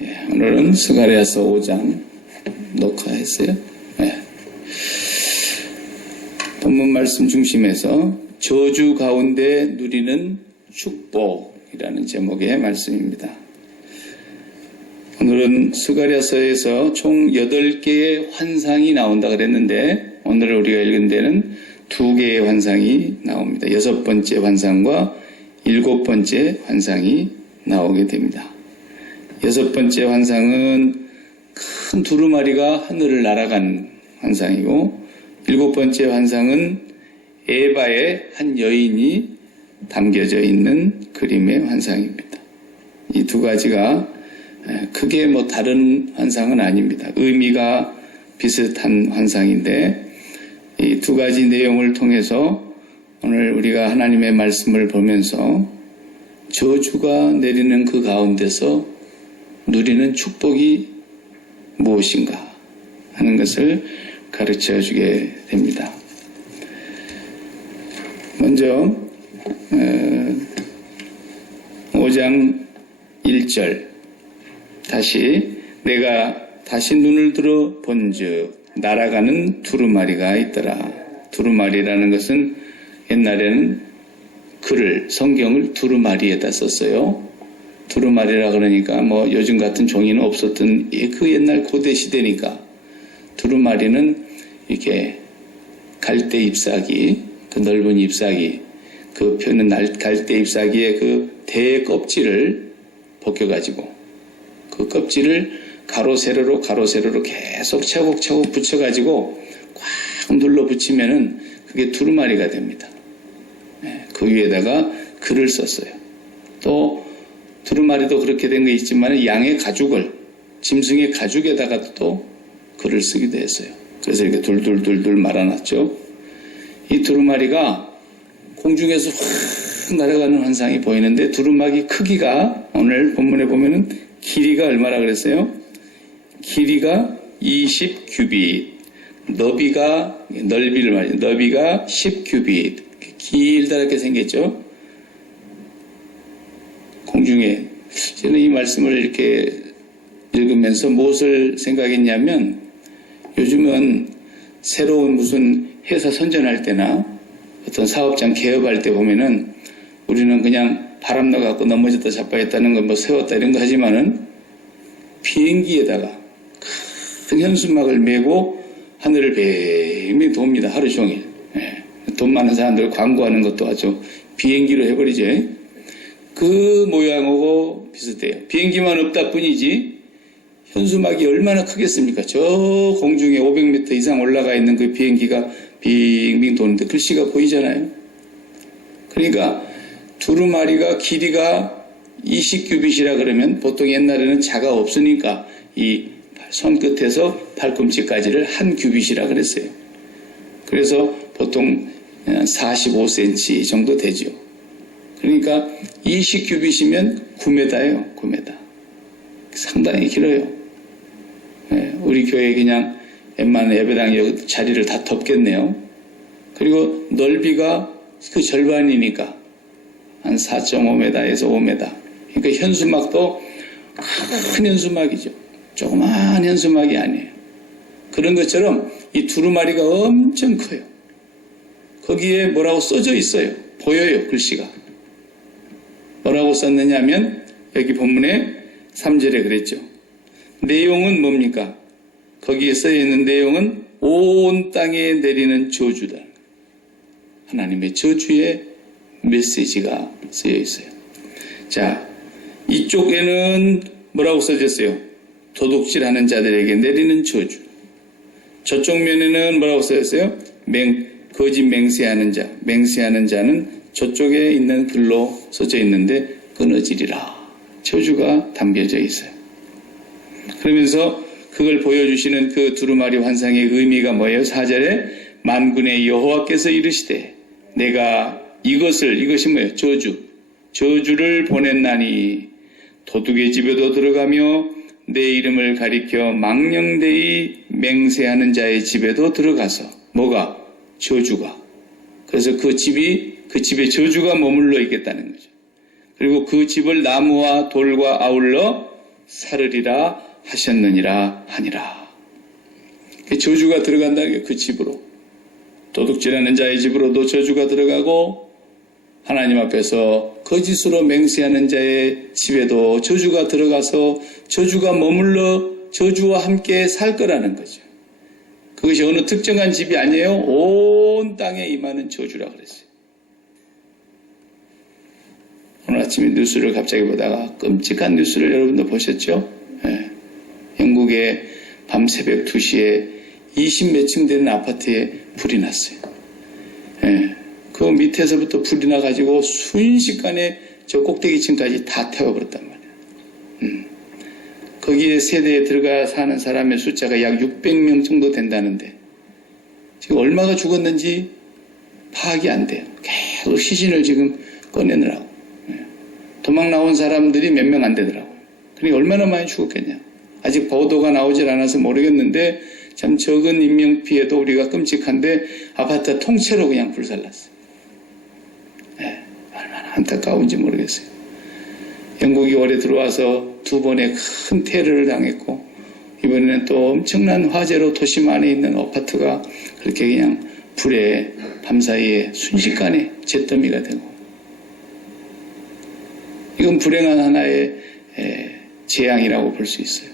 오늘은 스가랴서 5장 녹화했어요. 본문 말씀 중심에서 저주 가운데 누리는 축복이라는 제목의 말씀입니다. 오늘은 스가랴서에서 총 8개의 환상이 나온다 그랬는데 오늘 우리가 읽은 데는 2개의 환상이 나옵니다. 6번째 환상과 7번째 환상이 나오게 됩니다. 6번째 환상은 큰 두루마리가 하늘을 날아간 환상이고 7번째 환상은 에바의 한 여인이 담겨져 있는 그림의 환상입니다. 이 두 가지가 크게 다른 환상은 아닙니다. 의미가 비슷한 환상인데 이 두 가지 내용을 통해서 오늘 우리가 하나님의 말씀을 보면서 저주가 내리는 그 가운데서 누리는 축복이 무엇인가 하는 것을 가르쳐 주게 됩니다. 먼저 5장 1절 내가 다시 눈을 들어 본즉 날아가는 두루마리가 있더라. 두루마리라는 것은 옛날에는 성경을 두루마리에다 썼어요. 두루마리라 그러니까 요즘 같은 종이는 없었던 그 옛날 고대 시대니까 두루마리는 이렇게 갈대 잎사귀, 그 넓은 잎사귀, 그 펴는 갈대 잎사귀의 그 대 껍질을 벗겨가지고 그 껍질을 가로 세로로 계속 차곡차곡 붙여가지고 꽉 눌러 붙이면은 그게 두루마리가 됩니다. 그 위에다가 글을 썼어요. 또 두루마리도 그렇게 된 게 있지만 양의 가죽을, 짐승의 가죽에다가 또 글을 쓰기도 했어요. 그래서 이렇게 둘둘둘둘 말아놨죠. 이 두루마리가 공중에서 확 날아가는 환상이 보이는데 두루마리 크기가 오늘 본문에 보면은 길이가 얼마나 그랬어요? 길이가 20규빗, 너비가 10규빗, 길다랗게 생겼죠. 공중에. 저는 이 말씀을 이렇게 읽으면서 무엇을 생각했냐면 요즘은 새로운 무슨 회사 선전할 때나 어떤 사업장 개업할 때 보면은 우리는 그냥 바람 나갖고 넘어졌다 자빠졌다는 거 세웠다 이런 거 하지만은 비행기에다가 큰 현수막을 메고 하늘을 뱅뱅 돕니다. 하루 종일. 돈 많은 사람들 광고하는 것도 아주 비행기로 해버리죠. 그 모양하고 비슷해요. 비행기만 없다 뿐이지 현수막이 얼마나 크겠습니까? 저 공중에 500m 이상 올라가 있는 그 비행기가 빙빙 도는데 글씨가 보이잖아요. 그러니까 두루마리가 길이가 20규빗이라 그러면 보통 옛날에는 자가 없으니까 이 손끝에서 발꿈치까지를 한 규빗이라 그랬어요. 그래서 보통 45cm 정도 되죠. 그러니까 20규빗이면 9m예요. 9m. 상당히 길어요. 우리 교회 그냥 웬만한 예배당 자리를 다 덮겠네요. 그리고 넓이가 그 절반이니까 한 4.5m에서 5m. 그러니까 현수막도 큰 현수막이죠. 조그마한 현수막이 아니에요. 그런 것처럼 이 두루마리가 엄청 커요. 거기에 뭐라고 써져 있어요. 보여요. 글씨가. 뭐라고 썼느냐면 여기 본문에 3절에 그랬죠. 내용은 뭡니까? 거기에 써있는 내용은 온 땅에 내리는 저주다. 하나님의 저주의 메시지가 쓰여 있어요. 자, 이쪽에는 뭐라고 써졌어요? 도둑질하는 자들에게 내리는 저주. 저쪽 면에는 뭐라고 써졌어요? 거짓 맹세하는 자. 맹세하는 자는 저쪽에 있는 글로 써져 있는데 끊어지리라. 저주가 담겨져 있어요. 그러면서 그걸 보여주시는 그 두루마리 환상의 의미가 뭐예요? 4절에 만군의 여호와께서 이르시되 내가 이것이 뭐예요? 저주를 보냈나니 도둑의 집에도 들어가며 내 이름을 가리켜 망령되이 맹세하는 자의 집에도 들어가서 뭐가? 저주가. 그래서 그 집에 저주가 머물러 있겠다는 거죠. 그리고 그 집을 나무와 돌과 아울러 살으리라 하셨느니라 하니라. 저주가 들어간다는 게 그 집으로, 도둑질하는 자의 집으로도 저주가 들어가고 하나님 앞에서 거짓으로 맹세하는 자의 집에도 저주가 들어가서 저주가 머물러 저주와 함께 살 거라는 거죠. 그것이 어느 특정한 집이 아니에요. 온 땅에 임하는 저주라 그랬어요. 오늘 아침에 뉴스를 갑자기 보다가 끔찍한 뉴스를 여러분도 보셨죠? 예. 영국의 밤 새벽 2시에 20몇 층 되는 아파트에 불이 났어요. 예. 그 밑에서부터 불이 나가지고 순식간에 저 꼭대기층까지 다 태워버렸단 말이에요. 거기에 세대에 들어가 사는 사람의 숫자가 약 600명 정도 된다는데 지금 얼마가 죽었는지 파악이 안 돼요. 계속 시신을 지금 꺼내느라고. 도망 나온 사람들이 몇 명 안 되더라고요. 그러니까 얼마나 많이 죽었겠냐. 아직 보도가 나오질 않아서 모르겠는데 참 적은 인명피해도 우리가 끔찍한데 아파트 통째로 그냥 불살랐어요. 네, 얼마나 안타까운지 모르겠어요. 영국이 올해 들어와서 2번의 큰 테러를 당했고 이번에는 또 엄청난 화재로 도심 안에 있는 아파트가 그렇게 그냥 불에 밤사이에 순식간에 잿더미가 되고, 이건 불행한 하나의 재앙이라고 볼 수 있어요.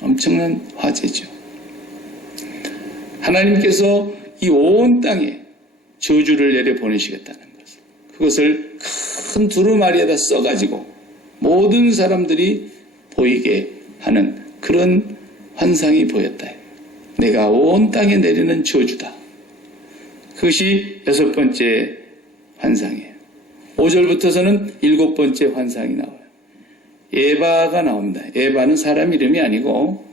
엄청난 화재죠. 하나님께서 이 온 땅에 저주를 내려 보내시겠다는 것을, 그것을 큰 두루마리에다 써가지고 모든 사람들이 보이게 하는 그런 환상이 보였다. 내가 온 땅에 내리는 저주다. 그것이 6번째 환상이에요. 5절부터서는 7번째 환상이 나와요. 에바가 나옵니다. 에바는 사람 이름이 아니고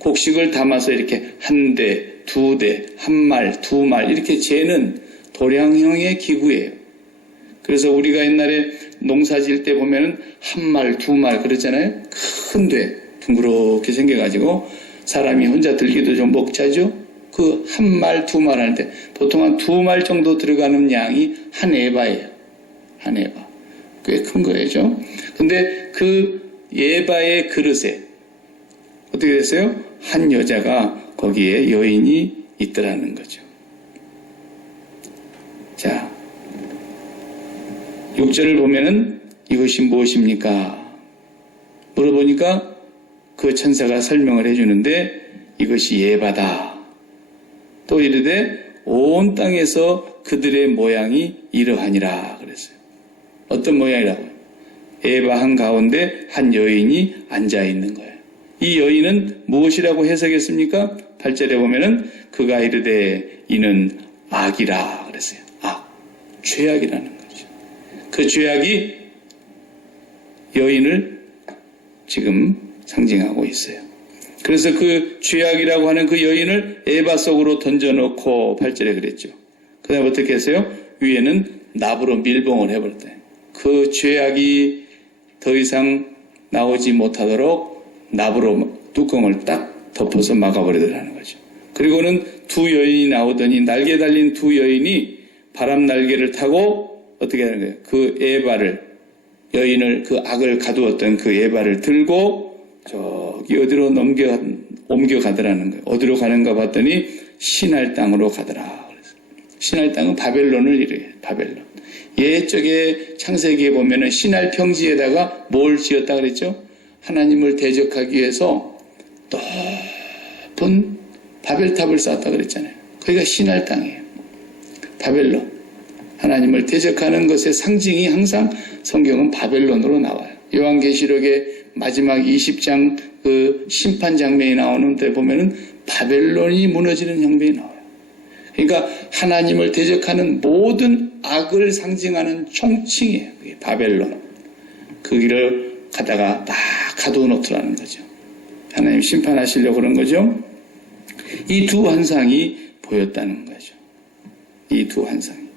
곡식을 담아서 이렇게 1대, 2대, 1말, 2말 이렇게 재는 도량형의 기구예요. 그래서 우리가 옛날에 농사 지을 때 보면은 1말, 2말 그랬잖아요. 큰 돼, 둥그렇게 생겨가지고 사람이 혼자 들기도 좀 벅차죠. 그 1말, 2말 하는데 보통 한 2말 정도 들어가는 양이 한 에바예요. 한 에바. 꽤 큰 거예요. 근데 그 에바의 그릇에 어떻게 됐어요? 한 여자가 거기에 여인이 있더라는 거죠. 자, 6절을 보면은 이것이 무엇입니까? 물어보니까 그 천사가 설명을 해주는데 이것이 에바다. 또 이르되 온 땅에서 그들의 모양이 이러하니라 그랬어요. 어떤 모양이라고요? 에바 한 가운데 한 여인이 앉아 있는 거예요. 이 여인은 무엇이라고 해석했습니까? 8절에 보면은 그가 이르되 이는 악이라 그랬어요. 악, 죄악이라는 거죠. 그 죄악이 여인을 지금 상징하고 있어요. 그래서 그 죄악이라고 하는 그 여인을 에바 속으로 던져놓고 8절에 그랬죠. 그 다음에 어떻게 했어요? 위에는 납으로 밀봉을 해버렸대요. 그 죄악이 더 이상 나오지 못하도록 납으로 뚜껑을 딱 덮어서 막아버리더라는 거죠. 그리고는 두 여인이 나오더니 날개 달린 두 여인이 바람 날개를 타고 어떻게 하는 거예요? 그 에바를, 여인을, 그 악을 가두었던 그 에바를 들고 저기 어디로 옮겨가더라는 거예요. 어디로 가는가 봤더니 신할 땅으로 가더라. 신할 땅은 바벨론을 이래요. 바벨론. 예쪽에 창세기에 보면은 신할 평지에다가 뭘 지었다 그랬죠? 하나님을 대적하기 위해서 높은 바벨탑을 쌓았다 그랬잖아요. 거기가 신할 땅이에요. 바벨론. 하나님을 대적하는 것의 상징이 항상 성경은 바벨론으로 나와요. 요한계시록의 마지막 20장 그 심판 장면이 나오는데 보면은 바벨론이 무너지는 장면이 나와요. 그러니까 하나님을 대적하는 모든 악을 상징하는 총칭이에요. 그게 바벨론. 그 길을 가다가 딱 가두어 놓더라는 거죠. 하나님 심판하시려고 그런 거죠. 이 두 환상이 보였다는 거죠. 이 두 환상이.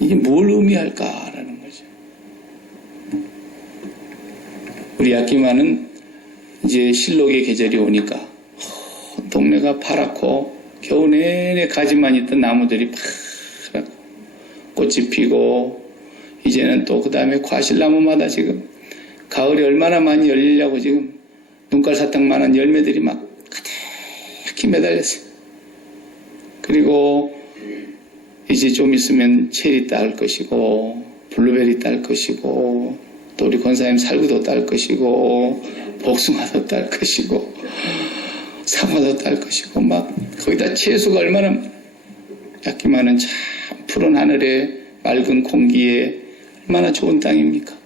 이게 뭘 의미할까라는 거죠. 우리 아끼마는 이제 실록의 계절이 오니까 동네가 파랗고 겨우 내내 가지만 있던 나무들이 파랗고 꽃이 피고 이제는 또 그 다음에 과실나무마다 지금 가을에 얼마나 많이 열리려고 지금 눈깔 사탕만한 열매들이 막 가득히 매달렸어요. 그리고 이제 좀 있으면 체리 딸 것이고 블루베리 딸 것이고 또 우리 권사님 살구도 딸 것이고 복숭아도 딸 것이고 사과도 딸 것이고 막 거기다 채소가 얼마나 얕기만은 참 푸른 하늘에 맑은 공기에 얼마나 좋은 땅입니까?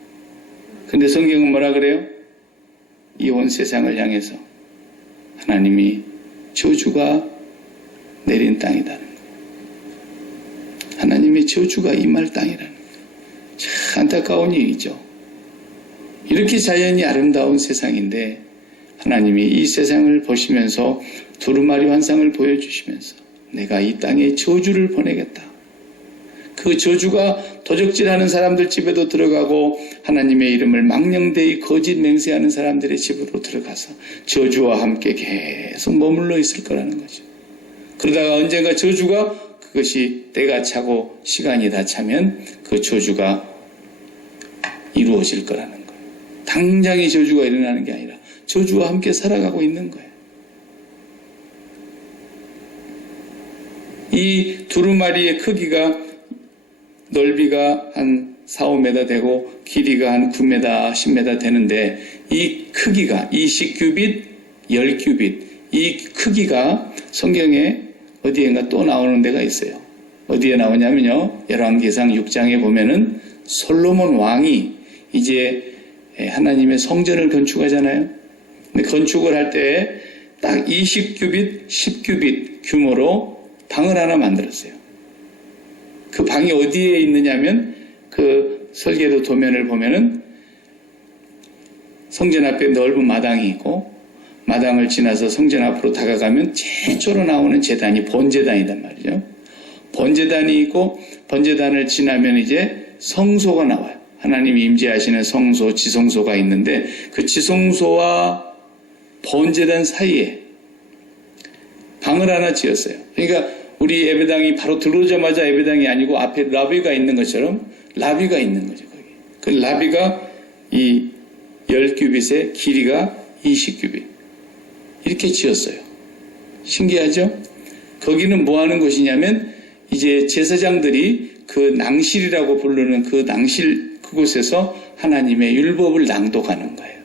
근데 성경은 뭐라 그래요? 이 온 세상을 향해서 하나님이 저주가 내린 땅이라는 거예요. 하나님의 저주가 임할 땅이라는 거예요. 참 안타까운 일이죠. 이렇게 자연이 아름다운 세상인데 하나님이 이 세상을 보시면서 두루마리 환상을 보여주시면서 내가 이 땅에 저주를 보내겠다. 그 저주가 도적질하는 사람들 집에도 들어가고 하나님의 이름을 망령되이 거짓 맹세하는 사람들의 집으로 들어가서 저주와 함께 계속 머물러 있을 거라는 거죠. 그러다가 언젠가 저주가 그것이 때가 차고 시간이 다 차면 그 저주가 이루어질 거라는 거예요. 당장의 저주가 일어나는 게 아니라 저주와 함께 살아가고 있는 거예요. 이 두루마리의 크기가 넓이가 한 4, 5m 되고 길이가 한 9m, 10m 되는데 이 크기가 20규빗, 10규빗 이 크기가 성경에 어디엔가 또 나오는 데가 있어요. 어디에 나오냐면요. 열왕기상 6장에 보면은 솔로몬 왕이 이제 하나님의 성전을 건축하잖아요. 근데 건축을 할 때 딱 20규빗, 10규빗 규모로 방을 하나 만들었어요. 그 방이 어디에 있느냐면 그 설계도 도면을 보면은 성전 앞에 넓은 마당이 있고 마당을 지나서 성전 앞으로 다가가면 최초로 나오는 제단이 번제단이단 말이죠. 번제단이 있고 번제단을 지나면 이제 성소가 나와요. 하나님이 임재하시는 성소, 지성소가 있는데 그 지성소와 번제단 사이에 방을 하나 지었어요. 그러니까 우리 예배당이 바로 들어오자마자 예배당이 아니고 앞에 라비가 있는 것처럼 라비가 있는 거죠. 거기. 그 라비가 이 10규빗의 길이가 20규빗 이렇게 지었어요. 신기하죠? 거기는 뭐 하는 곳이냐면 이제 제사장들이 그 낭실이라고 부르는 그 낭실 그곳에서 하나님의 율법을 낭독하는 거예요.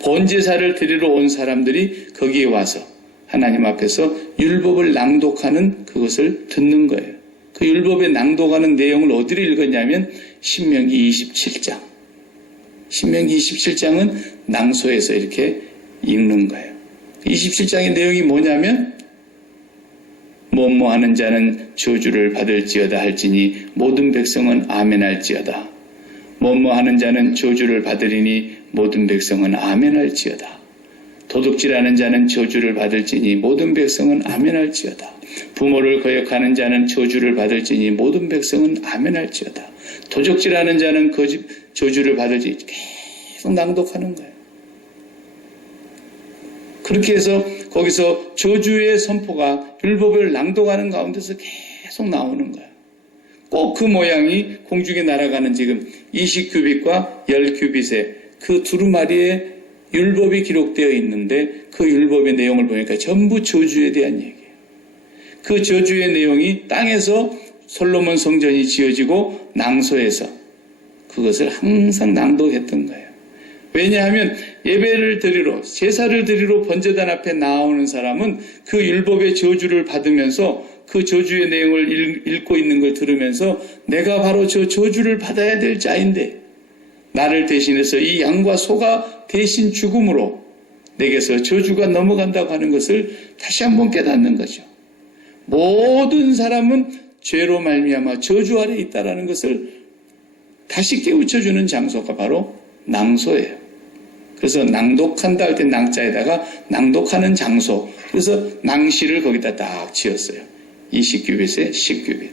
번제사를 드리러 온 사람들이 거기에 와서 하나님 앞에서 율법을 낭독하는 그것을 듣는 거예요. 그 율법에 낭독하는 내용을 어디로 읽었냐면 신명기 27장. 신명기 27장은 낭소에서 이렇게 읽는 거예요. 27장의 내용이 뭐냐면 뭐뭐 하는 자는 저주를 받을지어다 할지니 모든 백성은 아멘 할지어다. 뭐뭐 하는 자는 저주를 받으리니 모든 백성은 아멘 할지어다. 도둑질하는 자는 저주를 받을지니 모든 백성은 아멘 할지어다. 부모를 거역하는 자는 저주를 받을지니 모든 백성은 아멘 할지어다. 도적질하는 자는 저주를 받을지 계속 낭독하는 거예요. 그렇게 해서 거기서 저주의 선포가 율법을 낭독하는 가운데서 계속 나오는 거예요. 꼭 그 모양이 공중에 날아가는 지금 20규빗과 10규빗의 그 두루마리의 율법이 기록되어 있는데 그 율법의 내용을 보니까 전부 저주에 대한 얘기예요. 그 저주의 내용이 땅에서 솔로몬 성전이 지어지고 낭소에서 그것을 항상 낭독했던 거예요. 왜냐하면 예배를 드리러 제사를 드리러 번제단 앞에 나오는 사람은 그 율법의 저주를 받으면서 그 저주의 내용을 읽고 있는 걸 들으면서 내가 바로 저 저주를 받아야 될 자인데 나를 대신해서 이 양과 소가 대신 죽음으로 내게서 저주가 넘어간다고 하는 것을 다시 한번 깨닫는 거죠. 모든 사람은 죄로 말미암아 저주 아래 있다라는 것을 다시 깨우쳐주는 장소가 바로 낭소예요. 그래서 낭독한다 할 때 낭자에다가 낭독하는 장소. 그래서 낭실을 거기다 딱 지었어요. 20규빗에 10규빗.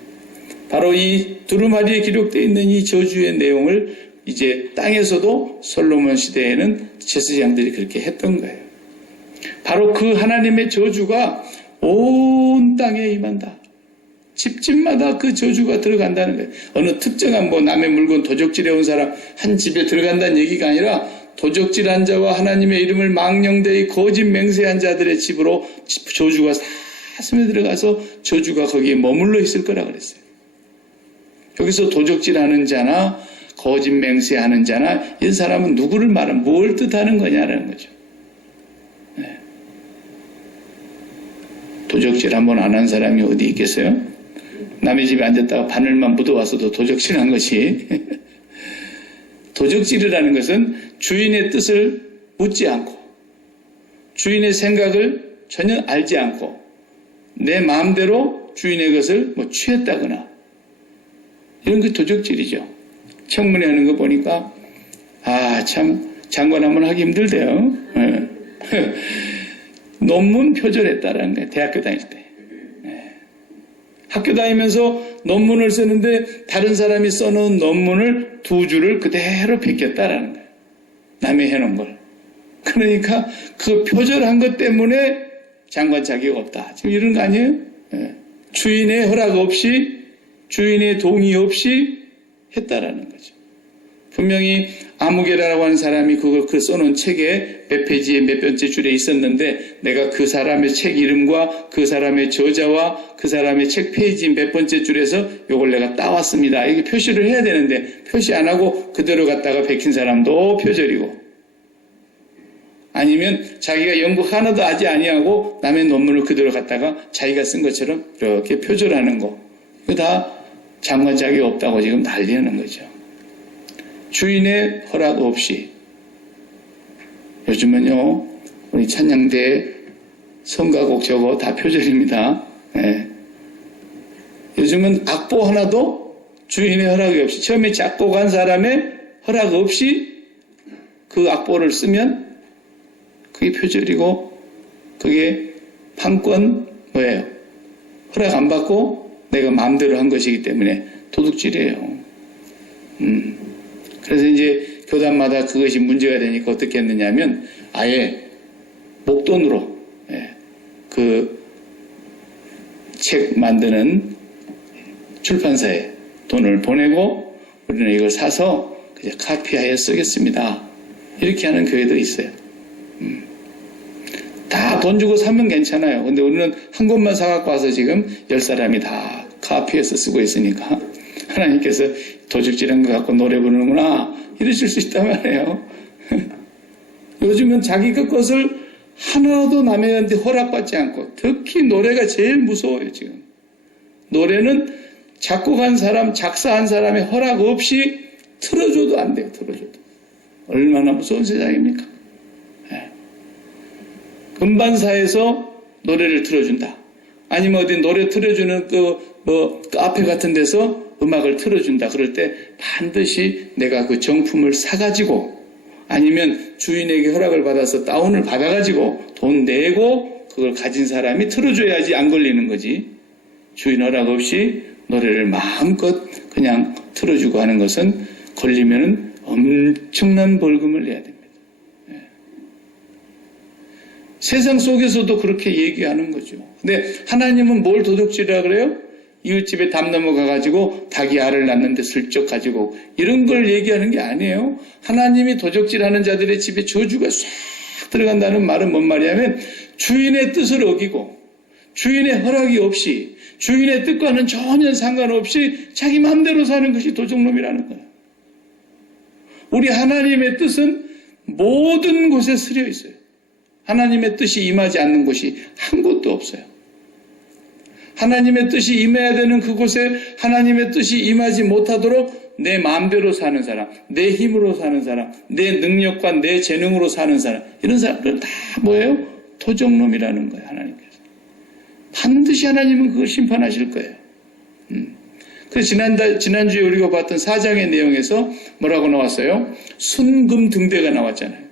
바로 이 두루마리에 기록되어 있는 이 저주의 내용을 이제 땅에서도 솔로몬 시대에는 제사장들이 그렇게 했던 거예요. 바로 그 하나님의 저주가 온 땅에 임한다. 집집마다 그 저주가 들어간다는 거예요. 어느 특정한 남의 물건 도적질해온 사람 한 집에 들어간다는 얘기가 아니라 도적질한 자와 하나님의 이름을 망령되이 거짓 맹세한 자들의 집으로 저주가 사슴에 들어가서 저주가 거기에 머물러 있을 거라 그랬어요. 여기서 도적질하는 자나 거짓 맹세하는 자나 이 사람은 누구를 말하는 뭘 뜻하는 거냐라는 거죠. 네. 도적질 한번 안 한 사람이 어디 있겠어요? 남의 집에 앉았다가 바늘만 묻어와서도 도적질한 것이 도적질이라는 것은 주인의 뜻을 묻지 않고 주인의 생각을 전혀 알지 않고 내 마음대로 주인의 것을 취했다거나 이런 게 도적질이죠. 청문회 하는 거 보니까 참 장관 한번 하기 힘들대요. 논문 표절했다라는 거예요. 대학교 다닐 때. 학교 다니면서 논문을 쓰는데 다른 사람이 써놓은 논문을 2줄을 그대로 베꼈다라는 거예요. 남이 해놓은 걸. 그러니까 그 표절한 것 때문에 장관 자격 없다. 지금 이런 거 아니에요? 주인의 허락 없이 주인의 동의 없이 했다라는 거죠. 분명히 아무개라고 하는 사람이 그걸 써놓은 책에 몇 페이지에 몇 번째 줄에 있었는데 내가 그 사람의 책 이름과 그 사람의 저자와 그 사람의 책 페이지 몇 번째 줄에서 이걸 내가 따왔습니다. 이게 표시를 해야 되는데 표시 안 하고 그대로 갖다가 베낀 사람도 표절이고 아니면 자기가 연구 하나도 하지 아니하고 남의 논문을 그대로 갖다가 자기가 쓴 것처럼 이렇게 표절하는 거 이거 다 장관 자격이 없다고 지금 난리하는 거죠. 주인의 허락 없이 요즘은요 우리 찬양대 성가곡 저거 다 표절입니다. 네. 요즘은 악보 하나도 주인의 허락이 없이 처음에 작곡한 사람의 허락 없이 그 악보를 쓰면 그게 표절이고 그게 판권 뭐예요? 허락 안 받고 내가 마음대로 한 것이기 때문에 도둑질이에요. 그래서 이제 교단마다 그것이 문제가 되니까 어떻게 했느냐면 아예 목돈으로 그 책 만드는 출판사에 돈을 보내고 우리는 이걸 사서 그냥 카피하여 쓰겠습니다. 이렇게 하는 교회도 있어요. 다 돈 주고 사면 괜찮아요. 근데 우리는 한 권만 사갖고 와서 지금 10사람이 다 카피해서 쓰고 있으니까 하나님께서 도둑질한 거 갖고 노래 부르는구나 이러실 수 있단 말이에요. 요즘은 자기 것을 하나도 남에게 허락받지 않고 특히 노래가 제일 무서워요. 지금 노래는 작곡한 사람 작사한 사람의 허락 없이 틀어줘도 안 돼요. 틀어줘도 얼마나 무서운 세상입니까? 음반사에서 노래를 틀어준다. 아니면 어디 노래 틀어주는 카페 같은 데서 음악을 틀어준다. 그럴 때 반드시 내가 그 정품을 사가지고 아니면 주인에게 허락을 받아서 다운을 받아가지고 돈 내고 그걸 가진 사람이 틀어줘야지 안 걸리는 거지. 주인 허락 없이 노래를 마음껏 그냥 틀어주고 하는 것은 걸리면 엄청난 벌금을 내야 됩니다. 세상 속에서도 그렇게 얘기하는 거죠. 근데 하나님은 뭘 도둑질이라 그래요? 이웃집에 담 넘어가가지고 닭이 알을 낳는데 슬쩍 가지고 이런 걸 얘기하는 게 아니에요. 하나님이 도적질하는 자들의 집에 저주가 싹 들어간다는 말은 뭔 말이냐면 주인의 뜻을 어기고 주인의 허락이 없이 주인의 뜻과는 전혀 상관없이 자기 마음대로 사는 것이 도적놈이라는 거예요. 우리 하나님의 뜻은 모든 곳에 스려 있어요. 하나님의 뜻이 임하지 않는 곳이 한 곳도 없어요. 하나님의 뜻이 임해야 되는 그곳에 하나님의 뜻이 임하지 못하도록 내 마음대로 사는 사람, 내 힘으로 사는 사람, 내 능력과 내 재능으로 사는 사람 이런 사람들은 다 뭐예요? 도적놈이라는 거예요. 하나님께서. 반드시 하나님은 그걸 심판하실 거예요. 그래서 지난주에 우리가 봤던 4장의 내용에서 뭐라고 나왔어요? 순금 등대가 나왔잖아요.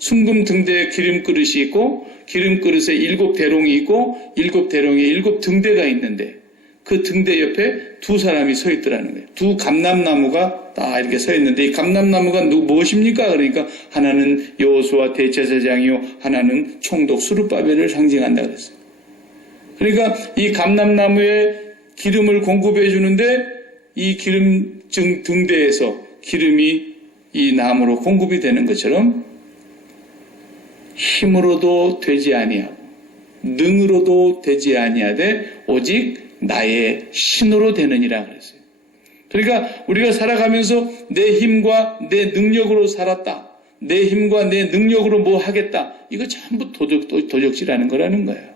순금 등대에 기름 그릇이 있고 기름 그릇에 7대롱이 있고 7대롱에 7등대가 있는데 그 등대 옆에 2사람이 서 있더라는 거예요. 2 감람나무가 딱 이렇게 서 있는데 이 감람나무가 무엇입니까? 그러니까 하나는 여호수아 대제사장이요 하나는 총독 스룹바벨을 상징한다 그랬어요. 그러니까 이 감람나무에 기름을 공급해 주는데 이 기름증 등대에서 기름이 이 나무로 공급이 되는 것처럼 힘으로도 되지 아니하고 능으로도 되지 아니하되 오직 나의 신으로 되느니라 그랬어요. 그러니까 우리가 살아가면서 내 힘과 내 능력으로 살았다. 내 힘과 내 능력으로 뭐 하겠다. 이거 전부 도적질하는 거라는 거예요.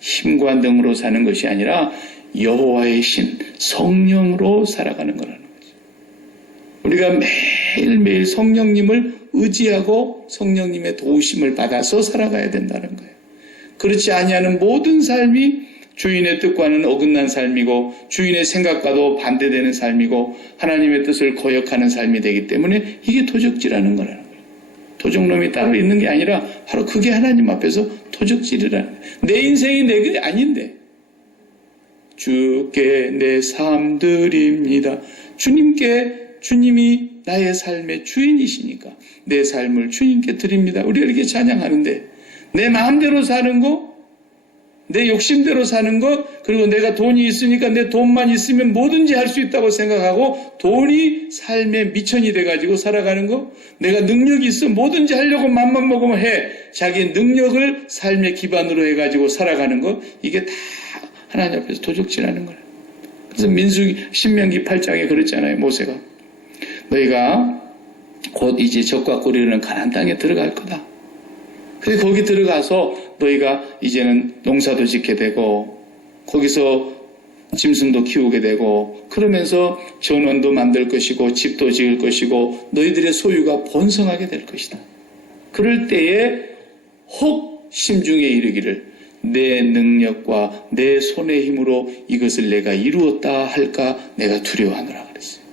힘과 능으로 사는 것이 아니라 여호와의 신, 성령으로 살아가는 거라는 거죠. 우리가 매일매일 성령님을 의지하고 성령님의 도우심을 받아서 살아가야 된다는 거예요. 그렇지 아니하는 모든 삶이 주인의 뜻과는 어긋난 삶이고 주인의 생각과도 반대되는 삶이고 하나님의 뜻을 거역하는 삶이 되기 때문에 이게 도적질하는 거라는 거예요. 도적놈이 따로 있는 게 아니라 바로 그게 하나님 앞에서 도적질이라는 거예요. 내 인생이 내 게 아닌데 주께 내 삶 드립니다. 주님이 나의 삶의 주인이시니까 내 삶을 주님께 드립니다. 우리가 이렇게 찬양하는데 내 마음대로 사는 거, 내 욕심대로 사는 것, 그리고 내가 돈이 있으니까 내 돈만 있으면 뭐든지 할 수 있다고 생각하고 돈이 삶의 미천이 돼가지고 살아가는 거, 내가 능력이 있어 뭐든지 하려고 맘만 먹으면 해. 자기 능력을 삶의 기반으로 해가지고 살아가는 거, 이게 다 하나님 앞에서 도적질하는 거예요. 그래서 신명기 8장에 그랬잖아요. 모세가 너희가 곧 이제 적과 고리는 가나안 땅에 들어갈 거다. 그래서 거기 들어가서 너희가 이제는 농사도 짓게 되고 거기서 짐승도 키우게 되고 그러면서 전원도 만들 것이고 집도 지을 것이고 너희들의 소유가 번성하게 될 것이다. 그럴 때에 혹 심중에 이르기를 내 능력과 내 손의 힘으로 이것을 내가 이루었다 할까 내가 두려워하노라 그랬어요.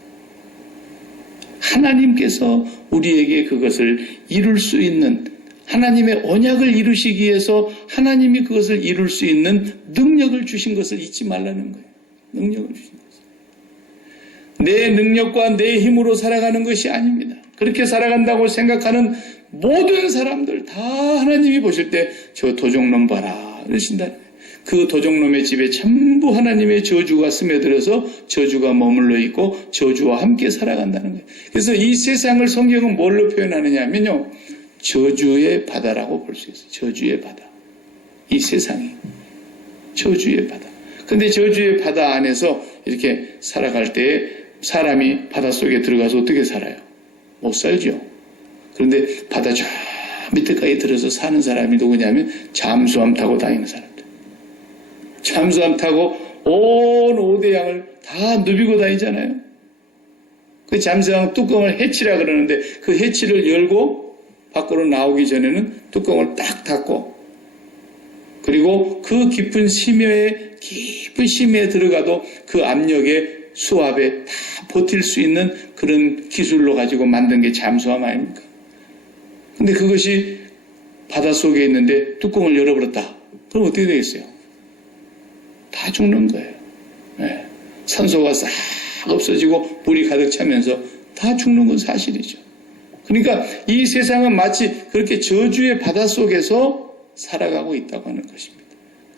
하나님께서 우리에게 그것을 이룰 수 있는 하나님의 언약을 이루시기 위해서 하나님이 그것을 이룰 수 있는 능력을 주신 것을 잊지 말라는 거예요. 능력을 주신 것을. 내 능력과 내 힘으로 살아가는 것이 아닙니다. 그렇게 살아간다고 생각하는 모든 사람들 다 하나님이 보실 때 저 도적놈 봐라 이러신다. 그 도적놈의 집에 전부 하나님의 저주가 스며들어서 저주가 머물러 있고 저주와 함께 살아간다는 거예요. 그래서 이 세상을 성경은 뭘로 표현하느냐 하면요. 저주의 바다라고 볼 수 있어요. 저주의 바다. 이 세상이 저주의 바다. 근데 저주의 바다 안에서 이렇게 살아갈 때 사람이 바닷속에 들어가서 어떻게 살아요? 못 살죠. 그런데 바다 저 밑에까지 들어서 사는 사람이 누구냐면 잠수함 타고 다니는 사람들. 잠수함 타고 온 오대양을 다 누비고 다니잖아요. 그 잠수함 뚜껑을 해치라 그러는데 그 해치를 열고 밖으로 나오기 전에는 뚜껑을 딱 닫고 그리고 그 깊은 심해에 들어가도 그 압력에 수압에 다 버틸 수 있는 그런 기술로 가지고 만든 게 잠수함 아닙니까? 근데 그것이 바닷속에 있는데 뚜껑을 열어버렸다. 그럼 어떻게 되겠어요? 다 죽는 거예요. 네. 산소가 싹 없어지고 물이 가득 차면서 다 죽는 건 사실이죠. 그러니까 이 세상은 마치 그렇게 저주의 바닷속에서 살아가고 있다고 하는 것입니다.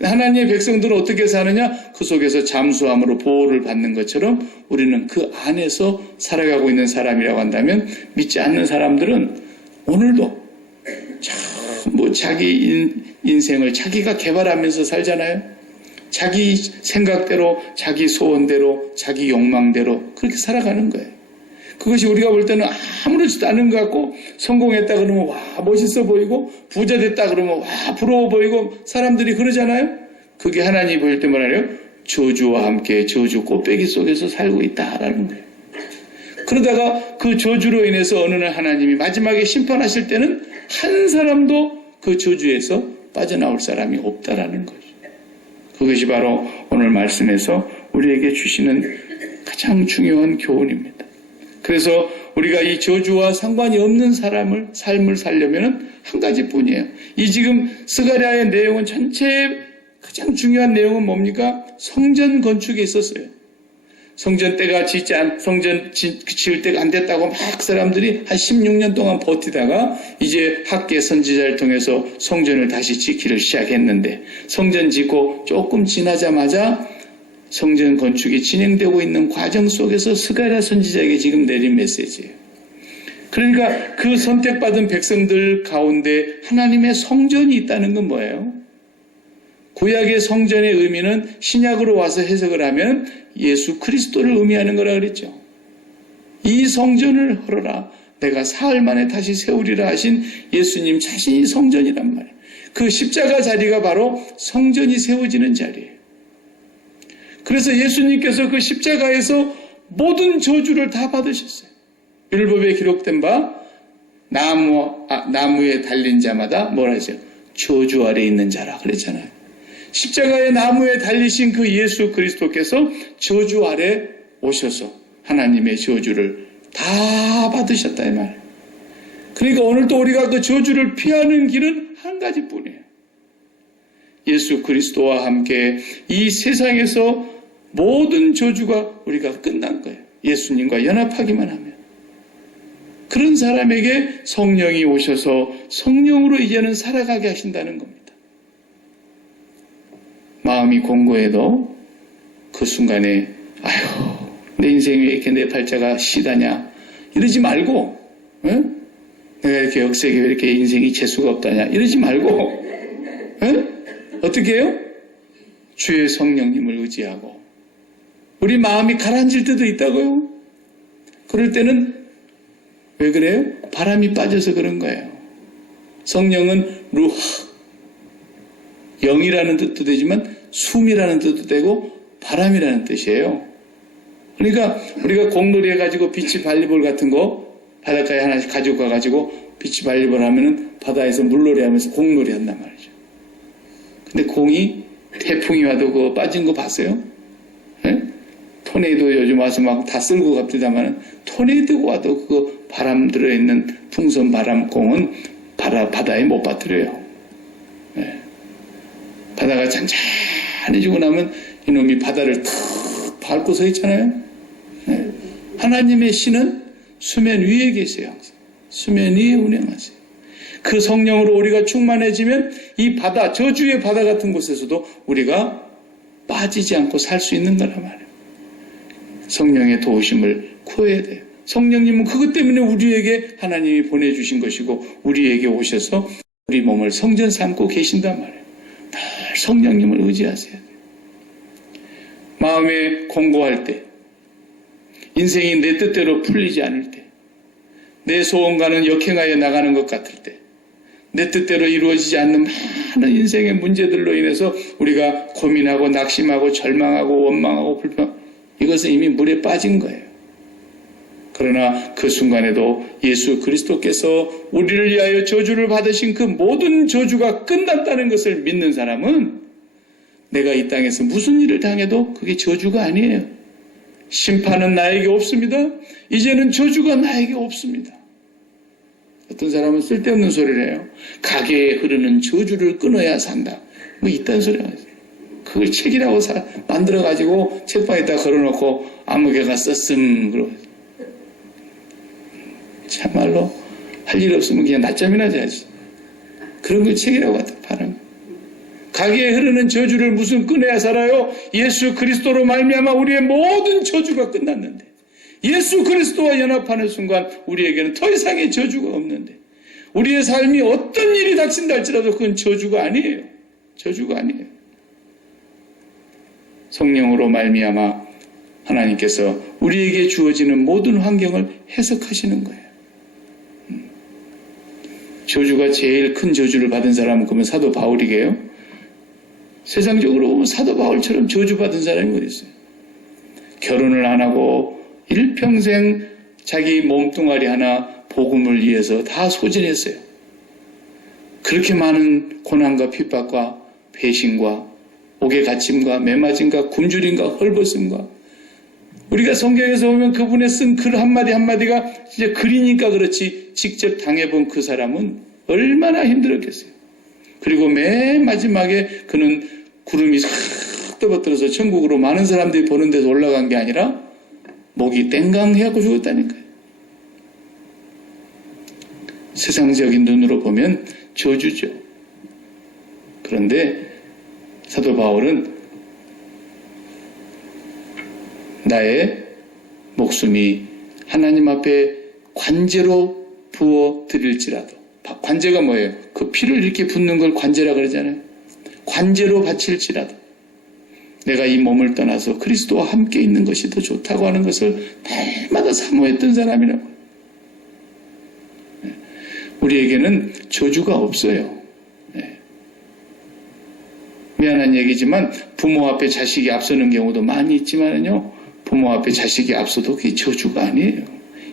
하나님의 백성들은 어떻게 사느냐? 그 속에서 잠수함으로 보호를 받는 것처럼 우리는 그 안에서 살아가고 있는 사람이라고 한다면 믿지 않는 사람들은 오늘도 자기 인생을 자기가 개발하면서 살잖아요. 자기 생각대로, 자기 소원대로, 자기 욕망대로 그렇게 살아가는 거예요. 그것이 우리가 볼 때는 아무렇지도 않은 것 같고 성공했다 그러면 와 멋있어 보이고 부자 됐다 그러면 와 부러워 보이고 사람들이 그러잖아요. 그게 하나님이 보일 때 뭐라래요? 저주와 함께 저주 꽃배기 속에서 살고 있다라는 거예요. 그러다가 그 저주로 인해서 어느 날 하나님이 마지막에 심판하실 때는 한 사람도 그 저주에서 빠져나올 사람이 없다라는 거죠. 그것이 바로 오늘 말씀에서 우리에게 주시는 가장 중요한 교훈입니다. 그래서 우리가 이 저주와 상관이 없는 삶을 살려면 한 가지뿐이에요. 이 지금 스가랴의 내용은 전체의 가장 중요한 내용은 뭡니까? 성전 건축에 있었어요. 성전 지을 때가 안 됐다고 막 사람들이 한 16년 동안 버티다가 이제 학계 선지자를 통해서 성전을 다시 짓기를 시작했는데 성전 짓고 조금 지나자마자 성전 건축이 진행되고 있는 과정 속에서 스가랴 선지자에게 지금 내린 메시지예요. 그러니까 그 선택받은 백성들 가운데 하나님의 성전이 있다는 건 뭐예요? 구약의 성전의 의미는 신약으로 와서 해석을 하면 예수 그리스도를 의미하는 거라 그랬죠. 이 성전을 헐어라. 내가 사흘 만에 다시 세우리라 하신 예수님 자신이 성전이란 말이에요. 그 십자가 자리가 바로 성전이 세워지는 자리예요. 그래서 예수님께서 그 십자가에서 모든 저주를 다 받으셨어요. 율법에 기록된 바 나무에 달린 자마다 뭐라 하죠? 저주 아래 있는 자라 그랬잖아요. 십자가의 나무에 달리신 그 예수 그리스도께서 저주 아래 오셔서 하나님의 저주를 다 받으셨다 이 말이에요. 그러니까 오늘도 우리가 그 저주를 피하는 길은 한 가지뿐이에요. 예수 그리스도와 함께 이 세상에서 모든 저주가 우리가 끝난 거예요. 예수님과 연합하기만 하면. 그런 사람에게 성령이 오셔서 성령으로 이제는 살아가게 하신다는 겁니다. 마음이 공고해도 그 순간에 아유 내 인생이 왜 이렇게 내 팔자가 시다냐 이러지 말고 에? 내가 이렇게 역색이 왜 이렇게 인생이 재수가 없다냐 이러지 말고 에? 어떻게 해요? 주의 성령님을 의지하고 우리 마음이 가라앉을 때도 있다고요. 그럴 때는 왜 그래요? 바람이 빠져서 그런 거예요. 성령은 루하 영이라는 뜻도 되지만 숨이라는 뜻도 되고 바람이라는 뜻이에요. 그러니까 우리가 공놀이 해가지고 비치 발리볼 같은 거 바닷가에 하나씩 가지고 가가지고 비치 발리볼 하면은 바다에서 물놀이 하면서 공놀이 한단 말이죠. 근데 공이 태풍이 와도 그거 빠진 거 봤어요? 네? 토네이도 요즘 와서 막 다 쓸고 갑니다만 토네이도가 와도 그거 바람 들어있는 풍선 바람 공은 바다에 못 빠뜨려요. 네. 바다가 잔잔해지고 나면 이놈이 바다를 탁 밟고 서 있잖아요. 네. 하나님의 신은 수면 위에 계세요. 항상. 수면 위에 운행하세요. 그 성령으로 우리가 충만해지면 이 바다, 저주의 바다 같은 곳에서도 우리가 빠지지 않고 살 수 있는 거란 말이에요. 성령의 도우심을 구해야 돼요. 성령님은 그것 때문에 우리에게 하나님이 보내주신 것이고 우리에게 오셔서 우리 몸을 성전 삼고 계신단 말이에요. 늘 성령님을 의지하세요. 마음에 공고할 때, 인생이 내 뜻대로 풀리지 않을 때, 내 소원과는 역행하여 나가는 것 같을 때, 내 뜻대로 이루어지지 않는 많은 인생의 문제들로 인해서 우리가 고민하고 낙심하고 절망하고 원망하고 불평, 이것은 이미 물에 빠진 거예요. 그러나 그 순간에도 예수 그리스도께서 우리를 위하여 저주를 받으신 그 모든 저주가 끝났다는 것을 믿는 사람은 내가 이 땅에서 무슨 일을 당해도 그게 저주가 아니에요. 심판은 나에게 없습니다. 이제는 저주가 나에게 없습니다. 어떤 사람은 쓸데없는 소리를 해요. 가게에 흐르는 저주를 끊어야 산다. 뭐 이딴 소리가 있어요. 그걸 책이라고 만들어가지고 책방에다 걸어놓고 아무개가 썼음 그러고 참말로 할 일 없으면 그냥 낮잠이나 자야지. 그런 걸 책이라고 갖다 파는. 가게에 흐르는 저주를 무슨 끊어야 살아요? 예수 그리스도로 말미암아 우리의 모든 저주가 끝났는데 예수 그리스도와 연합하는 순간 우리에게는 더 이상의 저주가 없는데 우리의 삶이 어떤 일이 닥친다 할지라도 그건 저주가 아니에요. 저주가 아니에요. 성령으로 말미암아 하나님께서 우리에게 주어지는 모든 환경을 해석하시는 거예요. 저주가 제일 큰 저주를 받은 사람은 그러면 사도 바울이게요? 세상적으로 보면 사도 바울처럼 저주받은 사람이 어디 있어요? 결혼을 안 하고 일평생 자기 몸뚱아리 하나 복음을 위해서 다 소진했어요. 그렇게 많은 고난과 핍박과 배신과 옥의 갇힘과 매맞음과 굶주림과 헐벗음과 우리가 성경에서 보면 그분의 쓴 글 한마디 한마디가 진짜 글이니까 그렇지 직접 당해본 그 사람은 얼마나 힘들었겠어요. 그리고 맨 마지막에 그는 구름이 싹 떠받들어서 천국으로 많은 사람들이 보는 데서 올라간 게 아니라 목이 땡강해갖고 죽었다니까요. 세상적인 눈으로 보면 저주죠. 그런데 사도 바울은 나의 목숨이 하나님 앞에 관제로 부어 드릴지라도. 관제가 뭐예요? 그 피를 이렇게 붓는 걸 관제라 그러잖아요. 관제로 바칠지라도 내가 이 몸을 떠나서 그리스도와 함께 있는 것이 더 좋다고 하는 것을 날마다 사모했던 사람이라고. 우리에게는 저주가 없어요. 미안한 얘기지만 부모 앞에 자식이 앞서는 경우도 많이 있지만요, 부모 앞에 자식이 앞서도 그게 저주가 아니에요.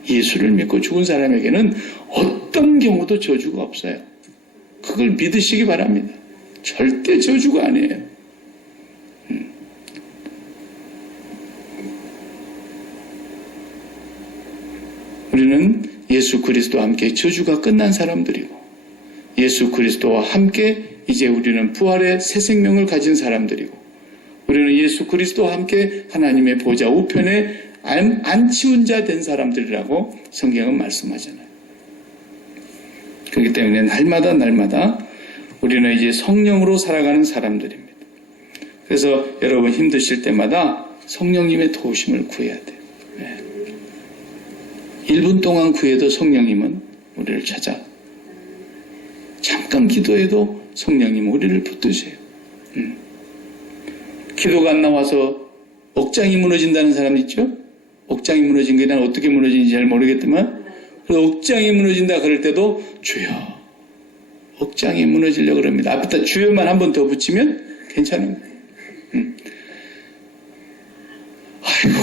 예수를 믿고 죽은 사람에게는 어떤 경우도 저주가 없어요. 그걸 믿으시기 바랍니다. 절대 저주가 아니에요. 우리는 예수 그리스도와 함께 저주가 끝난 사람들이고, 예수 그리스도와 함께 이제 우리는 부활의 새 생명을 가진 사람들이고, 우리는 예수 그리스도와 함께 하나님의 보좌 우편에 안치운 자 된 사람들이라고 성경은 말씀하잖아요. 그렇기 때문에 날마다 우리는 이제 성령으로 살아가는 사람들입니다. 그래서 여러분 힘드실 때마다 성령님의 도우심을 구해야 돼요. 1분 동안 구해도 성령님은 우리를 찾아. 잠깐 기도해도 성령님은 우리를 붙드세요. 기도가 안 나와서 억장이 무너진다는 사람 있죠? 억장이 무너진 게 난 어떻게 무너진지 잘 모르겠지만, 억장이 무너진다 그럴 때도 주여, 억장이 무너지려고 그럽니다. 앞에다 주여만 한 번 더 붙이면 괜찮은 거예요. 아이고,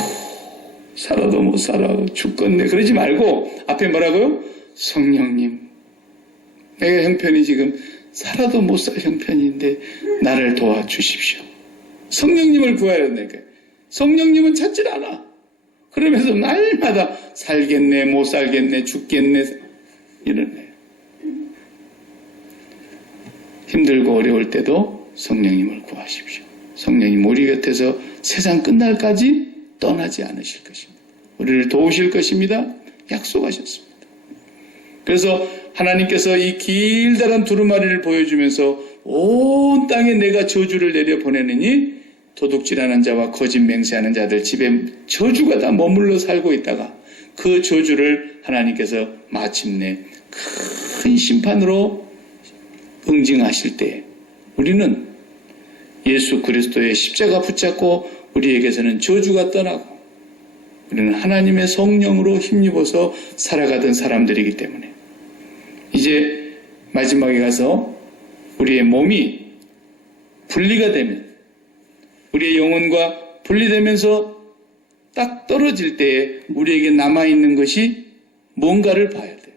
살아도 못 살아, 죽겠네. 그러지 말고 앞에 뭐라고요? 성령님, 내가 형편이 지금 살아도 못 살 형편인데 나를 도와주십시오. 성령님을 구해야 된다니까요. 성령님은 찾질 않아. 그러면서 날마다 살겠네, 못 살겠네, 죽겠네 이러네. 힘들고 어려울 때도 성령님을 구하십시오. 성령님 우리 곁에서 세상 끝날까지 떠나지 않으실 것입니다. 우리를 도우실 것입니다. 약속하셨습니다. 그래서 하나님께서 이 길다란 두루마리를 보여주면서 온 땅에 내가 저주를 내려보내느니 도둑질하는 자와 거짓 맹세하는 자들 집에 저주가 다 머물러 살고 있다가 그 저주를 하나님께서 마침내 큰 심판으로 응징하실 때 우리는 예수 그리스도의 십자가 붙잡고 우리에게서는 저주가 떠나고 우리는 하나님의 성령으로 힘입어서 살아가던 사람들이기 때문에 이제 마지막에 가서 우리의 몸이 분리가 되면 우리의 영혼과 분리되면서 딱 떨어질 때에 우리에게 남아있는 것이 뭔가를 봐야 돼요.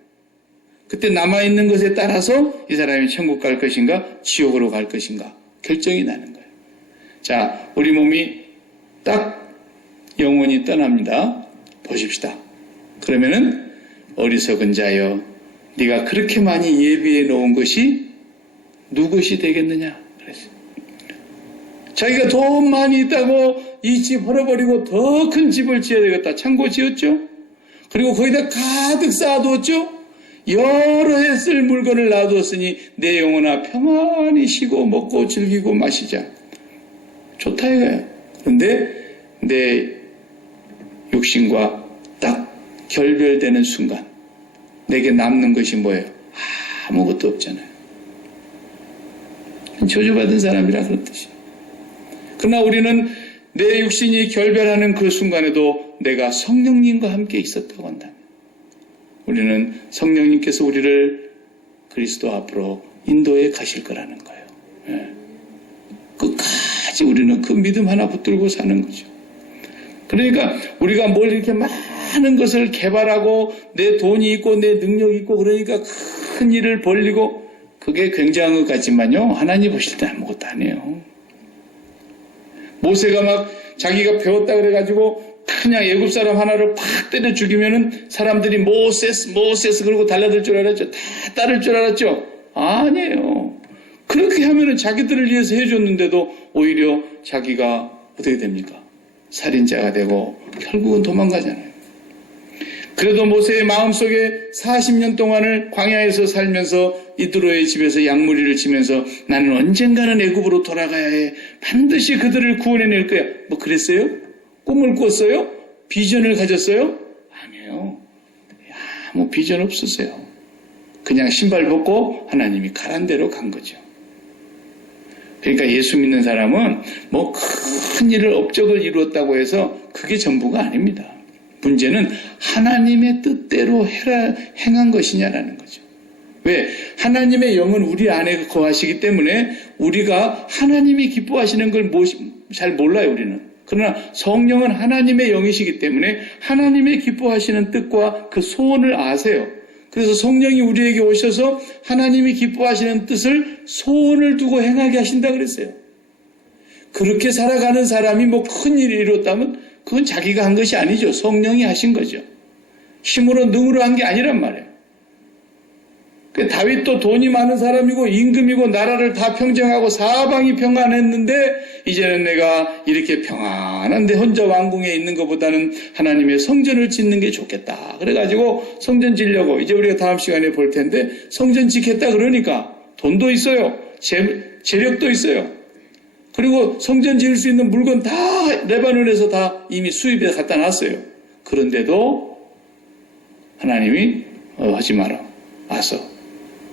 그때 남아있는 것에 따라서 이 사람이 천국 갈 것인가 지옥으로 갈 것인가 결정이 나는 거예요. 자, 우리 몸이 딱 영혼이 떠납니다. 보십시다. 그러면은 어리석은 자여 네가 그렇게 많이 예비해 놓은 것이 누구시 되겠느냐 그랬어요. 자기가 돈 많이 있다고 이 집 헐어버리고 더 큰 집을 지어야 되겠다. 창고 지었죠. 그리고 거기다 가득 쌓아두었죠. 여러 해 쓸 물건을 놔두었으니 내 영혼아 평안히 쉬고 먹고 즐기고 마시자. 좋다 이거예요. 그런데 내 육신과 딱 결별되는 순간 내게 남는 것이 뭐예요? 아무것도 없잖아요. 저주받은 사람이라 그런 뜻이에요. 그러나 우리는 내 육신이 결별하는 그 순간에도 내가 성령님과 함께 있었다고 한다면 우리는 성령님께서 우리를 그리스도 앞으로 인도해 가실 거라는 거예요. 예. 끝까지 우리는 그 믿음 하나 붙들고 사는 거죠. 그러니까 우리가 뭘 이렇게 많은 것을 개발하고 내 돈이 있고 내 능력이 있고 그러니까 큰 일을 벌리고 그게 굉장한 것 같지만요. 하나님 보실 때 아무것도 아니에요. 모세가 막 자기가 배웠다 그래가지고 그냥 애굽 사람 하나를 팍 때려 죽이면은 사람들이 모세스 그러고 달라들 줄 알았죠. 다 따를 줄 알았죠. 아니에요. 그렇게 하면은 자기들을 위해서 해줬는데도 오히려 자기가 어떻게 됩니까? 살인자가 되고 결국은 도망가잖아요. 그래도 모세의 마음속에 40년 동안을 광야에서 살면서 이드로의 집에서 양무리를 치면서 나는 언젠가는 애굽으로 돌아가야 해. 반드시 그들을 구원해낼 거야. 뭐 그랬어요? 꿈을 꿨어요? 비전을 가졌어요? 아니에요. 아무 비전 없었어요. 그냥 신발 벗고 하나님이 가란 대로 간 거죠. 그러니까 예수 믿는 사람은 뭐 큰 일을 업적을 이루었다고 해서 그게 전부가 아닙니다. 문제는 하나님의 뜻대로 행한 것이냐라는 거죠. 왜? 하나님의 영은 우리 안에 거하시기 때문에 우리가 하나님이 기뻐하시는 걸 잘 몰라요, 우리는. 그러나 성령은 하나님의 영이시기 때문에 하나님의 기뻐하시는 뜻과 그 소원을 아세요. 그래서 성령이 우리에게 오셔서 하나님이 기뻐하시는 뜻을 소원을 두고 행하게 하신다 그랬어요. 그렇게 살아가는 사람이 뭐 큰 일을 이뤘다면 그건 자기가 한 것이 아니죠. 성령이 하신 거죠. 힘으로 능으로 한 게 아니란 말이에요. 다윗도 돈이 많은 사람이고 임금이고 나라를 다 평정하고 사방이 평안했는데 이제는 내가 이렇게 평안한데 혼자 왕궁에 있는 것보다는 하나님의 성전을 짓는 게 좋겠다. 그래가지고 성전 지려고 이제 우리가 다음 시간에 볼 텐데 성전 짓겠다 그러니까 돈도 있어요. 재력도 있어요. 그리고 성전 지을 수 있는 물건 다 레바논에서 다 이미 수입해 갖다 놨어요. 그런데도 하나님이 하지 마라. 와서.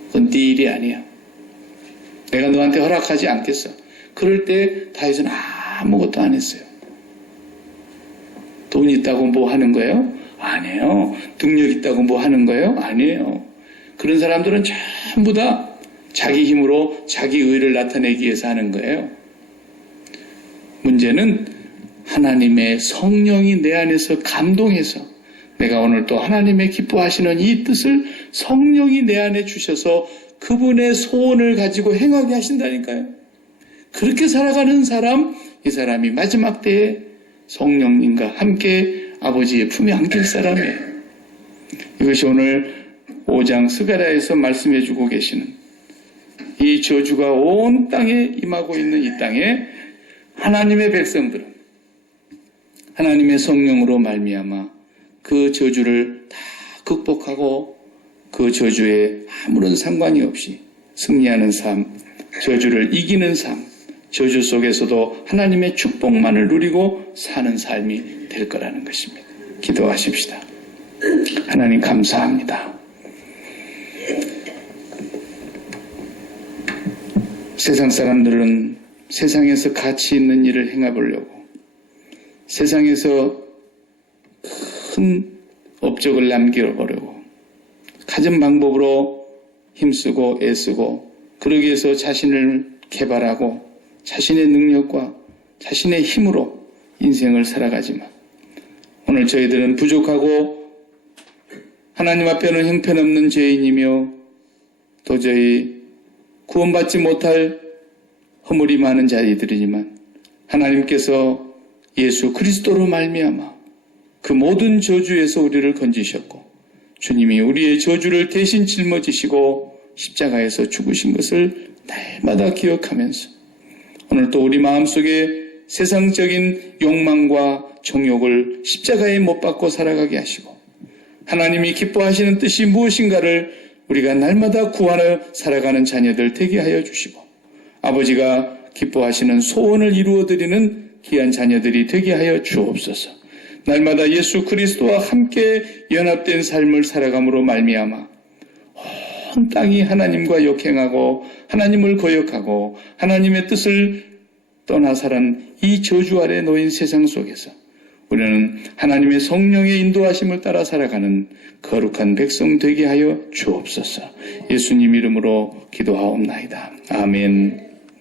그건 네 일이 아니야. 내가 너한테 허락하지 않겠어. 그럴 때 다윗은 아무것도 안 했어요. 돈 있다고 뭐 하는 거예요? 아니에요. 능력 있다고 뭐 하는 거예요? 아니에요. 그런 사람들은 전부 다 자기 힘으로 자기 의를 나타내기 위해서 하는 거예요. 문제는 하나님의 성령이 내 안에서 감동해서 내가 오늘 또 하나님의 기뻐하시는 이 뜻을 성령이 내 안에 주셔서 그분의 소원을 가지고 행하게 하신다니까요. 그렇게 살아가는 사람, 이 사람이 마지막 때에 성령님과 함께 아버지의 품에 안길 사람이에요. 이것이 오늘 5장 스가랴에서 말씀해 주고 계시는 이 저주가 온 땅에 임하고 있는 이 땅에 하나님의 백성들은 하나님의 성령으로 말미암아 그 저주를 다 극복하고 그 저주에 아무런 상관이 없이 승리하는 삶, 저주를 이기는 삶, 저주 속에서도 하나님의 축복만을 누리고 사는 삶이 될 거라는 것입니다. 기도하십시다. 하나님 감사합니다. 세상 사람들은 세상에서 가치 있는 일을 행해보려고 세상에서 큰 업적을 남겨보려고 가진 방법으로 힘쓰고 애쓰고 그러기 위해서 자신을 개발하고 자신의 능력과 자신의 힘으로 인생을 살아가지만 오늘 저희들은 부족하고 하나님 앞에는 형편없는 죄인이며 도저히 구원받지 못할 허물이 많은 자들이지만 하나님께서 예수 그리스도로 말미암아 그 모든 저주에서 우리를 건지셨고 주님이 우리의 저주를 대신 짊어지시고 십자가에서 죽으신 것을 날마다 기억하면서 오늘 또 우리 마음속에 세상적인 욕망과 정욕을 십자가에 못 박고 살아가게 하시고 하나님이 기뻐하시는 뜻이 무엇인가를 우리가 날마다 구하며 살아가는 자녀들 되게 하여 주시고 아버지가 기뻐하시는 소원을 이루어드리는 귀한 자녀들이 되게 하여 주옵소서. 날마다 예수 그리스도와 함께 연합된 삶을 살아감으로 말미암아 온 땅이 하나님과 역행하고 하나님을 거역하고 하나님의 뜻을 떠나 살은 이 저주 아래 놓인 세상 속에서 우리는 하나님의 성령의 인도하심을 따라 살아가는 거룩한 백성 되게 하여 주옵소서. 예수님 이름으로 기도하옵나이다. 아멘.